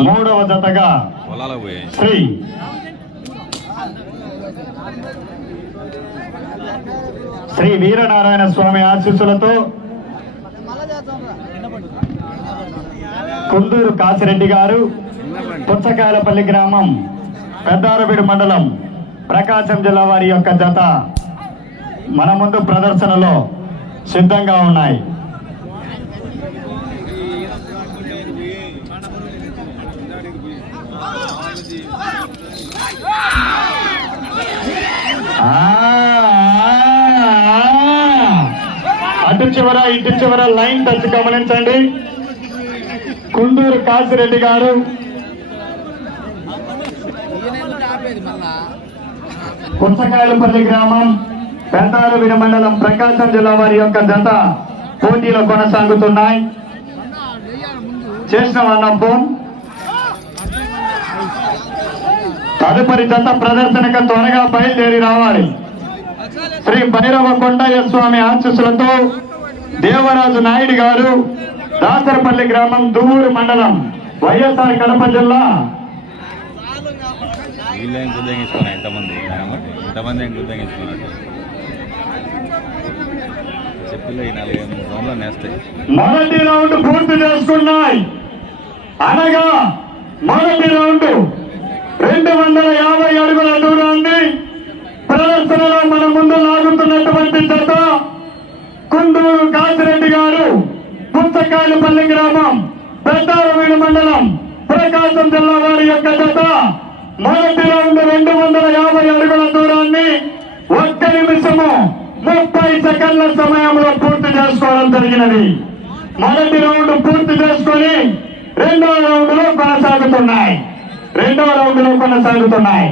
మూడవ జతగా శ్రీ శ్రీ వీరనారాయణ స్వామి ఆశీస్సులతో కుందూరు కాసిరెడ్డి గారు పుచ్చకాయలపల్లి గ్రామం పెద్దారబిడి మండలం ప్రకాశం జిల్లా వారి యొక్క జత మన ముందు ప్రదర్శనలో సిద్ధంగా ఉన్నాయి. అటు చివర ఇటు చివర లైన్ టచ్ గమనించండి కుందూరు కాసిరెడ్డి గారు. పుచ్చకాయలపల్లి గ్రామం పెంతారవిడ మండలం ప్రకాశం జిల్లా వారి యొక్క జత పోటీలో కొనసాగుతున్నాయి. చేసిన వాళ్ళం ఫోన్. తదుపరి జత ప్రదర్శనకు త్వరగా బయలుదేరి రావాలి. శ్రీ భైరవ కొండయ్య స్వామి ఆశీస్సులతో దేవరాజు నాయుడు గారు దాసరపల్లి గ్రామం దువ్వూరు మండలం వైఎస్ఆర్ కడప జిల్లా. వీళ్ళు ఏం గుద్దంగించుకున్నా ఎంతమంది? ఎంతమంది ఏం గుద్దంగించుకున్నట్టు చెప్పులు ఈ నాలుగు మూడు రౌండ్లు నేస్తాయి. మొదటి రౌండ్ పూర్తి చేసుకున్నాయి. అనగా మొదటి రౌండ్ రెండు వందల యాభై అడుగుల దూరాన్ని ప్రదర్శనలో మన ముందు లాగుతున్నటువంటి జత కుందూరు కాసిరెడ్డి గారు. పుస్తకాలపల్లి గ్రామం పెద్దారవీడు మండలం ప్రకాశం జిల్లా వారి యొక్క జత. మొదటి రౌండ్ రెండు వందల యాభై అడుగుల దూరాన్ని ఒక్క నిమిషము ముప్పై సెకండ్ల సమయంలో పూర్తి చేసుకోవడం జరిగినది. మొదటి రౌండ్ పూర్తి చేసుకొని రెండవ రౌండ్లో కొనసాగుతున్నాయి. రెండవ రౌండ్లో కొనసాగుతున్నాయి.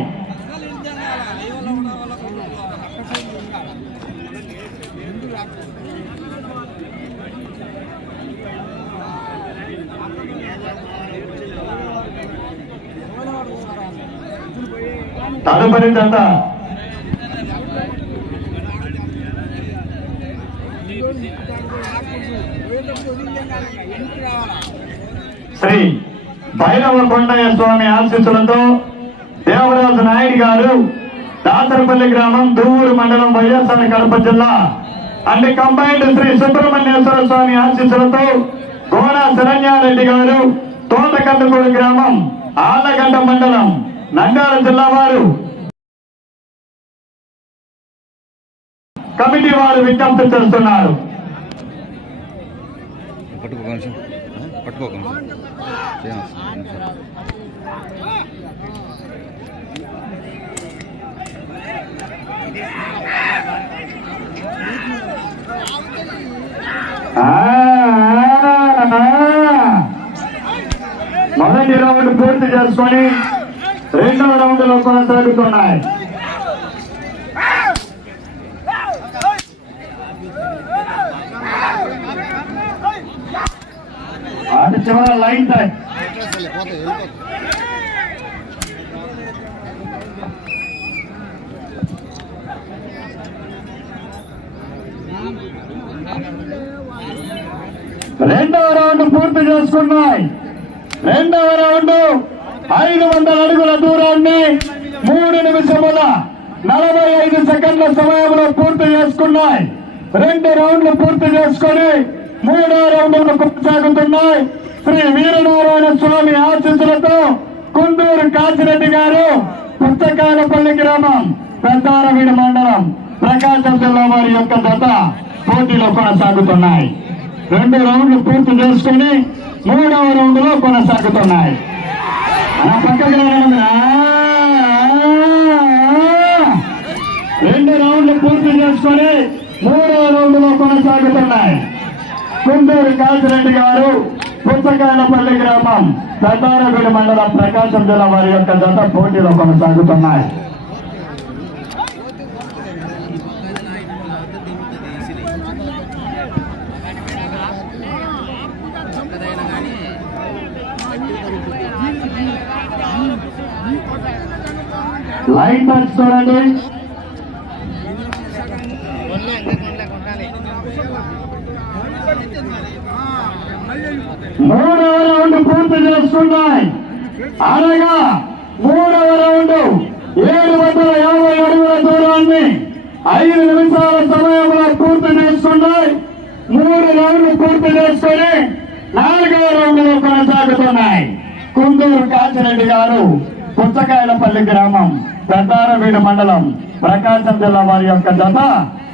తదుపరి శ్రీ భైరవ కొండయ్య స్వామి ఆశీస్సులతో దేవరాజు నాయుడు గారు దాసరపల్లి గ్రామం దువ్వూరు మండలం వైఎస్ఆర్ కడప జిల్లా అండ్ కంబైన్డ్ శ్రీ సుబ్రహ్మణ్యేశ్వర స్వామి ఆశీస్సులతో గోనా శరణ్యారెడ్డి గారు తోటకందకూరు గ్రామం ఆళ్ళగడ్డ మండలం నంద్యాల జిల్లా వారు. కమిటీ వారు విజ్ఞప్తి చేస్తున్నారు. మొదటి రౌండ్ పూర్తి చేసుకొని రెండవ రౌండ్లో కొనసాగుతున్నాయి అది చివర లైన్ టైం. రెండవ రౌండ్ పూర్తి చేసుకున్నాయి. రెండవ రౌండ్ ఐదు వందల అడుగుల దూరాన్ని మూడు నిమిషముల నలభై ఐదు సెకండ్ల సమయంలో పూర్తి చేసుకున్నాయి. రెండు రౌండ్లు పూర్తి చేసుకొని మూడో రౌండ్లు కొనసాగుతున్నాయి. శ్రీ వీరనారాయణ స్వామి ఆశీస్సులతో కుందూరు కాసిరెడ్డి గారు పుస్తకాలపల్లి గ్రామం పెద్దారవీడి మండలం ప్రకాశం జిల్లా వారి యొక్క జత పోటీలో కొనసాగుతున్నాయి. రెండు రౌండ్లు పూర్తి చేసుకుని మూడవ రౌండ్లో కొనసాగుతున్నాయి ఆ పక్కకి రెండు రౌండ్లు పూర్తి చేసుకుని మూడవ రౌండ్లో కొనసాగుతున్నాయి. కుందూరు కాసిరెడ్డి గారు పుచ్చకాయలపల్లి గ్రామం పెద్దారగూడి మండలం ప్రకాశం జిల్లా వారి యొక్క జత పోటీలో కొనసాగుతున్నాయి. లైన్ టచ్ చూడండి మూడవ రౌండ్ పూర్తి చేసుకున్నాయి అనగా మూడవ రౌండ్ ఏడు వందల యాభై అడుగుల దూరాన్ని ఐదు నిమిషాల సమయంలో పూర్తి చేసుకున్నాయి మూడు రౌండ్లు పూర్తి చేసుకుని నాలుగవ రౌండ్లో కొనసాగుతున్నాయి. కుందూరు కాచిరెడ్డి గారు పుచ్చకాయలపల్లి గ్రామం పెద్దారవీడు మండలం ప్రకాశం జిల్లా వారి యొక్క జత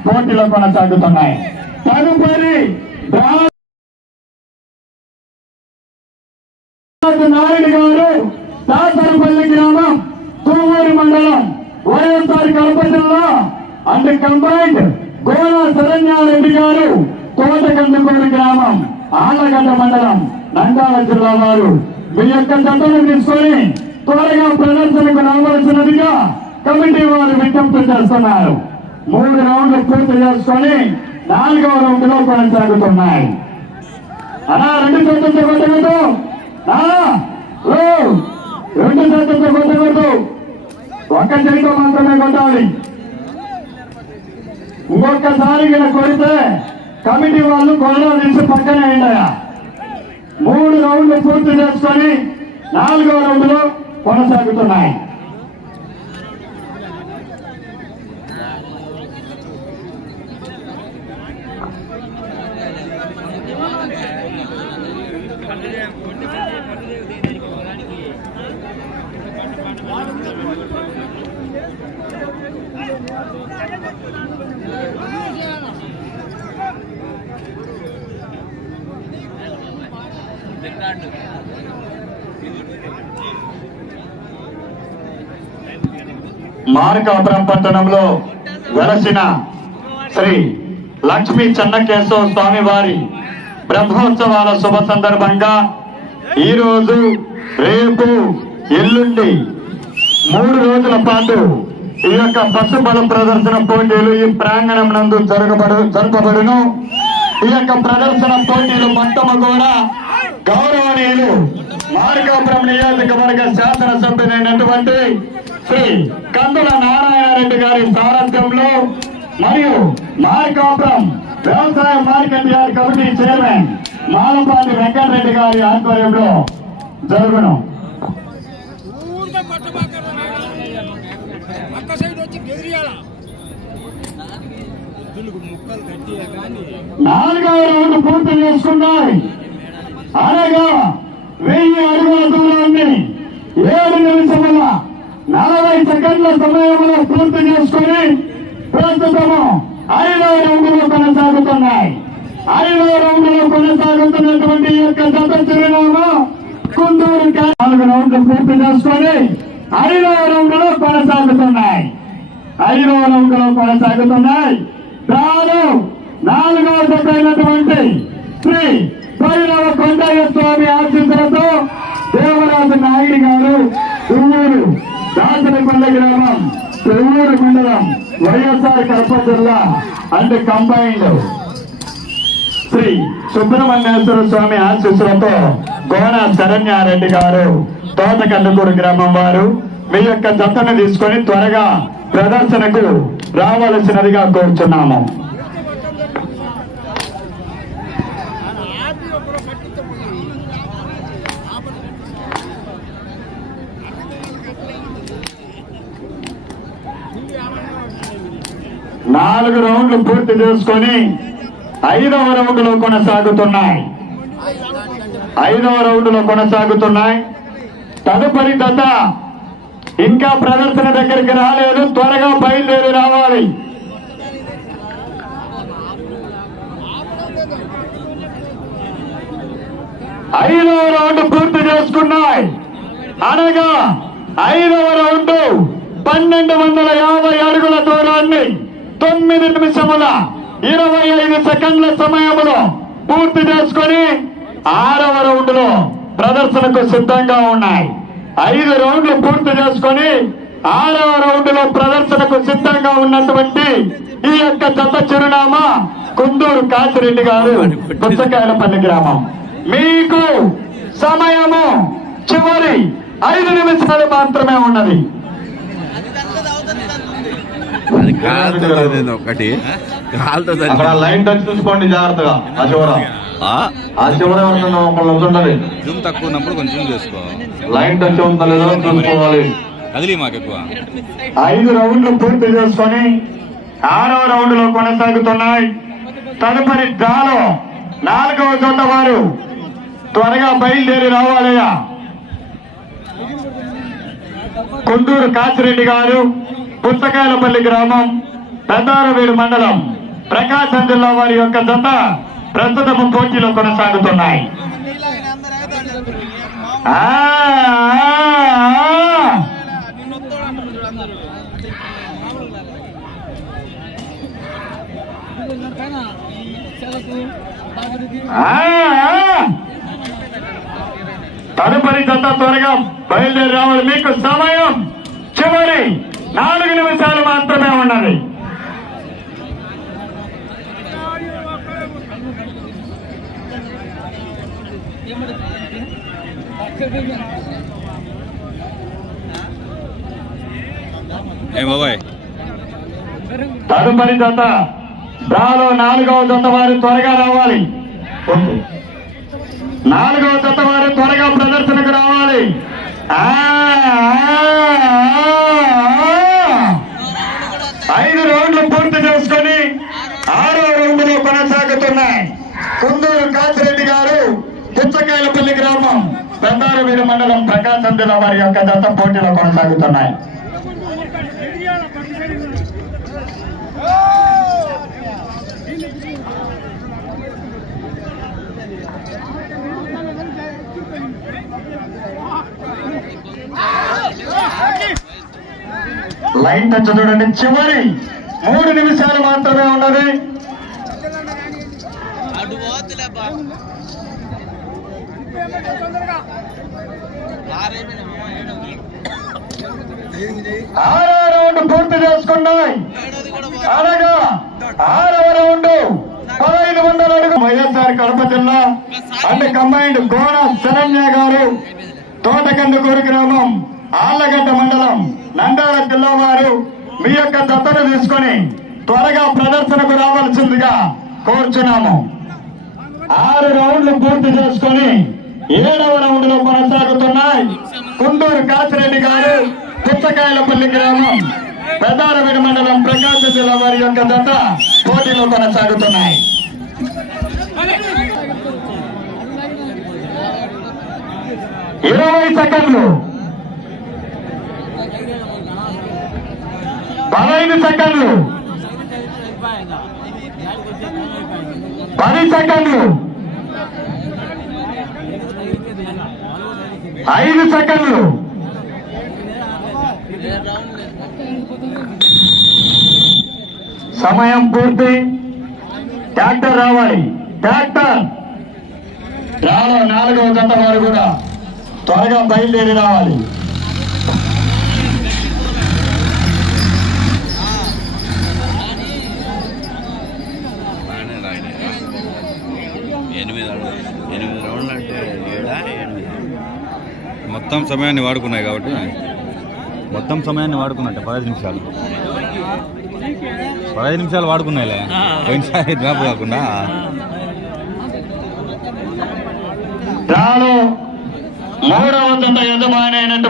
పోటీలో కొనసాగుతున్నాయి. తదుపరి నారాయణ గారు దాసరపల్లి గ్రామం తూవూరు మండలం వైఎస్ఆర్ కడప జిల్లా అండ్ కంబైన్డ్ గోలా శరణ్యారెడ్డి గారు తోటకందుకూరు గ్రామం ఆళ్ళగడ్డ మండలం నంద్యాల జిల్లా వారు. మీ యొక్క జతను తీసుకొని త్వరగా ప్రదర్శనకు రావాల్సినదిగా కమిటీ వారు విజ్ఞప్తి చేస్తున్నారు. మూడు రౌండ్లు పూర్తి చేసుకొని నాలుగవ రౌండ్లో కొనసాగుతున్నాయి. అలా రెండు చేతులతో కొట్టకూడదు రెండు చేతులతో కొట్టకూడదు. ఒక్క చేతితో మాత్రమే కొట్టాలి. ఇంకొకసారి ఇలా కొడితే కమిటీ వాళ్ళు గొడవ తీసి పక్కనే ఉండయా మూడు రౌండ్లు పూర్తి చేసుకొని నాలుగో రౌండ్లో కొనసాగుతున్నాయి. మార్కాపురం పట్టణంలో వెలసిన శ్రీ లక్ష్మీ చెన్నకేశవ స్వామి వారి బ్రహ్మోత్సవాల శుభ సందర్భంగా ఈరోజు రేపు ఎల్లుండి మూడు రోజుల పాటు ఈ యొక్క పశు బల ప్రదర్శన పోటీలు ఈ ప్రాంగణం నందు జరగబడు జరపబడును. ఈ యొక్క ప్రదర్శన పోటీలు మొత్తము కూడా గౌరవనీయులు మార్కాపురం నియోజకవర్గ శాసనసభ్యులైనటువంటి శ్రీ కందుల నారాయణ రెడ్డి గారి సారథ్యంలో మరియు మార్కాపురం వ్యవసాయ market yard committee chairman Malapati Venkata Reddy గారి ఆధ్వర్యంలో జరుగును. నాలుగవ రౌండ్ పూర్తి చేసుకున్నాయి అనగా వెయ్యి అడుగుల దూరాన్ని ఏడు నిమిషముల నలభై సెకండ్ల సమయంలో పూర్తి చేసుకుని ప్రస్తుతము ఐదవ రౌండ్లో కొనసాగుతున్నాయి. ఐదవ రౌండ్లో కొనసాగుతున్నటువంటి యొక్క గత చిరునామా కుందూరు నాలుగు రౌండ్లు పూర్తి చేసుకొని ఐదవ రౌండ్లో కొనసాగుతున్నాయి. ఐదవ రౌండ్లో కొనసాగుతున్నాయి. దాని నాలుగవ జత అయినటువంటి శ్రీ భైరవ కొండయ్య స్వామి ఆశీస్సులతో దేవరాజు నాయుడు గారు తుమ్మూరు దాసనపల్లి గ్రామం చెవులూరు మండలం వైఎస్ఆర్ కడప జిల్లా అండ్ కంబైన్డ్ శ్రీ సుబ్రహ్మణ్యేశ్వర స్వామి ఆశీస్సులతో గోన శరణ్యారెడ్డి గారు తోటకందుకూరు గ్రామం వారు మీ యొక్క జతను తీసుకొని త్వరగా ప్రదర్శనకు రావలసినదిగా కోరుచున్నాము. నాలుగు రౌండ్లు పూర్తి చేసుకొని ఐదవ రౌండ్లో కొనసాగుతున్నాయి. ఐదవ రౌండ్లో కొనసాగుతున్నాయి. తదుపరి దశ ఇంకా ప్రదర్శన దగ్గరికి రాలేదు. త్వరగా బయలుదేరి రావాలి. ఐదవ రౌండ్ పూర్తి చేసుకున్నాయి. అనగా ఐదవ రౌండ్ పన్నెండు వందల యాభై అడుగుల దూరాన్ని తొమ్మిది నిమిషముల ఇరవై ఐదు సెకండ్ల సమయంలో పూర్తి చేసుకొని ఆరవ రౌండ్లో ప్రదర్శనకు సిద్ధంగా ఉన్నాయి. ఐదు రౌండ్లు పూర్తి చేసుకొని ఆరవ రౌండ్లో ప్రదర్శనకు సిద్ధంగా ఉన్నటువంటి ఈ యొక్క జత చిరునామా కుందూరు కాసిరెడ్డి గారు పుచ్చకాయలపల్లి గ్రామం. మీకు సమయము చివరి ఐదు నిమిషాలు మాత్రమే ఉన్నది. అది కాలుతో చదివింది ఒకటి. కాలుతో అక్కడ లైన్ టచ్ చూసుకోండి జాగ్రత్తగా ఆ చివర. ఆ? చివర ఎవరికైనా ఒకళ్ళు ఉంటుండాలి జూమ్ తక్కువ ఉన్నప్పుడు కొంచెం జూమ్ చేసుకో. లైన్ టచ్ ఉందా లేదో చూసుకోవాలి. కదిలి మాకు ఎక్కువ ఐదు రౌండ్లు పూర్తి చేసుకొని ఆరవ రౌండ్లో కొనసాగుతున్నాయి. తదుపరి డ్రాలో నాలుగవ జత వారు త్వరగా బయలుదేరి రావాలయ్యా. కుందూరు కాసిరెడ్డి గారు పుస్తకాయలపల్లి గ్రామం పెద్దారవీడు మండలం ప్రకాశం జిల్లా వారి యొక్క జత ప్రస్తుతం పోటీలో కొనసాగుతున్నాయి. తదుపరి జత త్వరగా బయలుదేరి రావాలి. మీకు సమయం. చివరి నాలుగు నిమిషాలు మాత్రమే ఉన్నది. తదుపరి జత డ్రాలో నాలుగవ జత వారు త్వరగా రావాలి. నాలుగవ జత వారు త్వరగా ప్రదర్శనకు రావాలి. ఆ. ఐదు రౌండ్లు పూర్తి చేసుకొని ఆరో రౌండ్లో కొనసాగుతున్నాయి కుందూరు కాసిరెడ్డి గారు పుచ్చకాయలపల్లి గ్రామం పెద్దారవీడు మండలం ప్రకాశం జిల్లా వారి యొక్క దత్త పోటీలో కొనసాగుతున్నాయి. లైన్ టచ్ చూడండి చివరి మూడు నిమిషాలు మాత్రమే ఉన్నది. ఆరో రౌండ్ పూర్తి చేసుకున్నాయి. అనగా ఆరవ రౌండ్ పదహైదు వందల అడుగు వైఎస్ఆర్ కడప జిల్లా అండ్ కంబైన్డ్ గోడ శరణ్య గారు తోటకందుకూరు గ్రామం ఆళ్ళగడ్డ మండలం నంద్యాల జిల్లా వారు మీ యొక్క దత్తను తీసుకొని త్వరగా ప్రదర్శనకు రావాల్సిందిగా కోరుచున్నాము. ఆరు రౌండ్లు పూర్తి చేసుకొని ఏడవ రౌండ్లో కొనసాగుతున్నాయి. కుండూరు కాసిరెడ్డి గారు పుచ్చకాయలపల్లి గ్రామం. పెద్దారవిడి మండలం ప్రకాశం జిల్లా వారి యొక్క దత్త పోటీలో కొనసాగుతున్నాయి. ఇరవై సెకండ్లు. పదహైదు సెకండ్లు. పది సెకండ్లు. ఐదు సెకండ్లు. సమయం పూర్తి. ట్రాక్టర్ రావాలి. ట్రాక్టర్. రాలో నాలుగవ గంట వారు కూడా త్వరగా బయలుదేరి రావాలి. మొత్తం సమయాన్ని వాడుకున్నాయి కాబట్టి. మొత్తం సమయాన్ని వాడుకున్నట్టే పదహైదు నిమిషాలు. పదహైదు నిమిషాలు వాడుకున్నాయిలే. పోయినసారి డ్రాప్ కాకుండా. మూడవ యజమాని అయినటువంటి